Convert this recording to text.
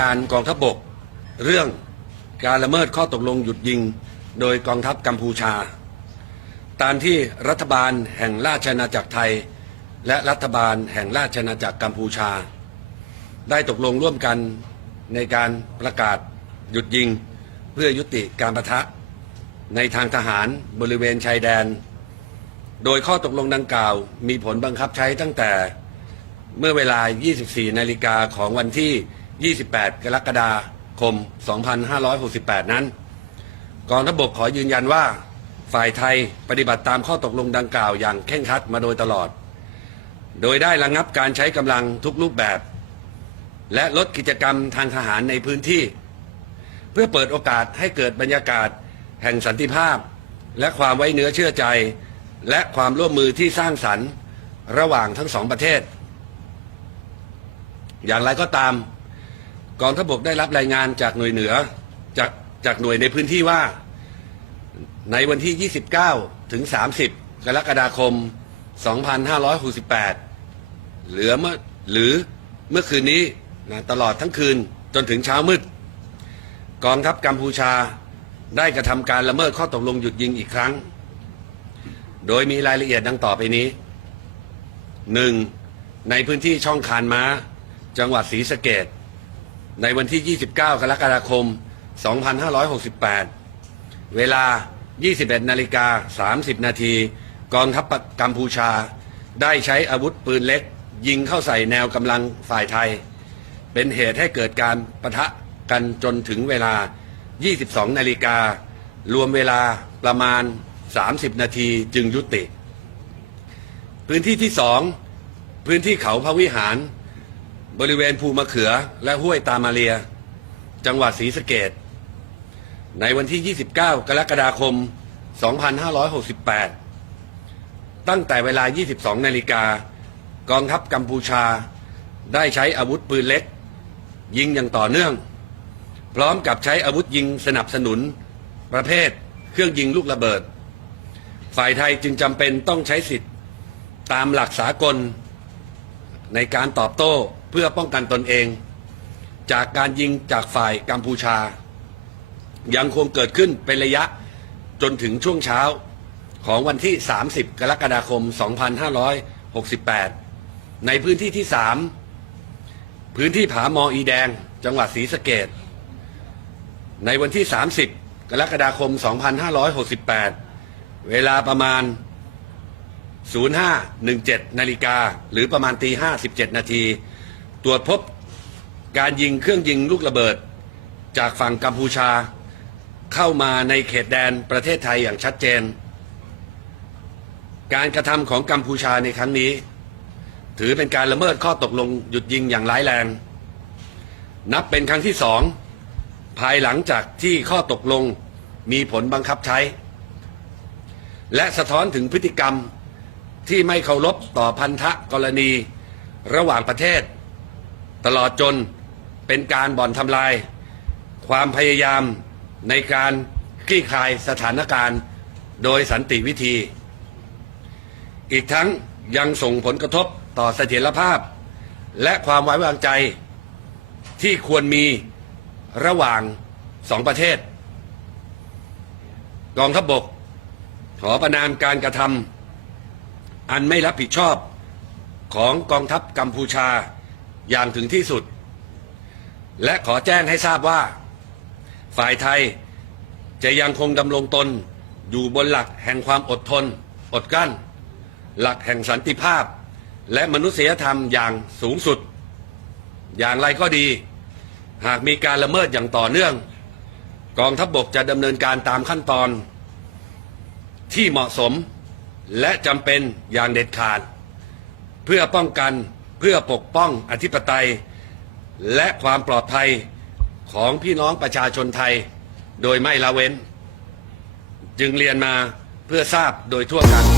การกองทัพบก เรื่องการละเมิดข้อตกลงหยุดยิง โดยกองทัพกัมพูชา ตามที่รัฐบาลแห่งราชอาณาจักรไทย และรัฐบาลแห่งราชอาณาจักรกัมพูชา ได้ตกลงร่วมกันในการประกาศหยุดยิง เพื่อยุติการประทะ ในทางทหารบริเวณชายแดน โดยข้อตกลงดังกล่าวมีผลบังคับใช้ตั้งแต่เมื่อเวลา 24 นาฬิกาของวันที่ 28 กรกฎาคม 2568 นั้นกองทัพบกขอยืนยันว่า ฝ่ายไทยปฏิบัติตามข้อตกลงดังกล่าวอย่างเคร่งครัดมาโดยตลอด โดยได้ระงับการใช้กำลังทุกรูปแบบ และลดกิจกรรมทางทหารในพื้นที่ เพื่อเปิดโอกาสให้เกิดบรรยากาศแห่งสันติภาพ และความไว้เนื้อเชื่อใจ และความร่วมมือที่สร้างสรรค์ระหว่างทั้งสองประเทศ อย่างไรก็ตาม กองทัพบกได้รับรายงานจากหน่วยเหนือจากจากหน่วยในพื้นที่ว่า ในวันที่ 29 ถึง 30 กรกฎาคม 2568 เหลือเมื่อหรือเมื่อคืนนี้นะตลอดทั้งคืนจนถึงเช้ามืด กองทัพกัมพูชาได้กระทำการละเมิดข้อตกลงหยุดยิงอีกครั้ง โดยมีรายละเอียดดังต่อไปนี้ 1. ในพื้นที่ช่องคานม้า จังหวัดศรีสะเกด ในวันที่ 29 กรกฎาคม 2568 เวลา 21 นาฬิกา 30 นาทีกองทัพกัมพูชา ได้ใช้อาวุธปืนเล็ก ยิงเข้าใส่แนวกำลังฝ่ายไทย เป็นเหตุให้เกิดการปะทะกันจนถึงเวลา 22 นาฬิกา รวมเวลาประมาณ 30 นาทีจึงยุติ พื้นที่ที่สองพื้นที่เขาพระวิหาร บริเวณภูมะเขือและห้วยตามาเรีย จังหวัดศรีสะเกดในวันที่ 29 กรกฎาคม 2568 ตั้งแต่เวลา 22 นาฬิกากองทัพกัมพูชา ได้ใช้อาวุธปืนเล็ก ยิงอย่างต่อเนื่อง พร้อมกับใช้อาวุธยิงสนับสนุน ประเภทเครื่องยิงลูกระเบิด ฝ่ายไทยจึงจำเป็นต้องใช้สิทธิ์ ตามหลักสากลในการตอบโต้ เพื่อป้องกันตนเอง จากการยิงจากฝ่ายกัมพูชา ยังคงเกิดขึ้นเป็นระยะจนถึงช่วงเช้าของวันที่ 30 กรกฎาคม 2568 ในพื้นที่ที่ 3 พื้นที่ผามออีแดง จังหวัดศรีสะเกดในวันที่ 30 กรกฎาคม 2568 เวลาประมาณ 0517 นาฬิกา หรือประมาณตี5 17นาที รวจพบการยิงเครื่องยิงลูกระเบิด จากฝั่งกัมพูชา เข้ามาในเขตแดนประเทศไทยอย่างชัดเจน การกระทำของกัมพูชาในครั้งนี้ ถือเป็นการละเมิดข้อตกลงหยุดยิงอย่างร้ายแรง นับเป็นครั้งที่สองภายหลังจากที่ข้อตกลงมีผลบังคับใช้ และสะท้อนถึงพฤติกรรมที่ไม่เคารพต่อพันธะกรณีระหว่างประเทศ ตลอดจนเป็นการบ่อนทำลาย ความพยายามในการคลี่คลายสถานการณ์โดยสันติวิธี อีกทั้งยังส่งผลกระทบต่อเสถียรภาพ และความไว้วางใจที่ควรมีระหว่างสองประเทศ กองทัพบบก ขอประนามการกระทำอันไม่รับผิดชอบของกองทัพกัมพูชา อย่างถึงที่สุด และขอแจ้งให้ทราบว่า ฝ่ายไทยจะยังคงดำรงตนอยู่บนหลักแห่งความอดทน อดกลั้น หลักแห่งสันติภาพ และมนุษยธรรมอย่างสูงสุด อย่างไรก็ดี หากมีการละเมิดอย่างต่อเนื่อง กองทัพบบกจะดำเนินการตามขั้นตอน ที่เหมาะสมและจำเป็นอย่างเด็ดขาด เพื่อป้องกัน เพื่อปกป้องอธิปไตย และความปลอดภัยของพี่น้องประชาชนไทย โดยไม่ละเว้น จึงเรียนมาเพื่อทราบโดยทั่วกัน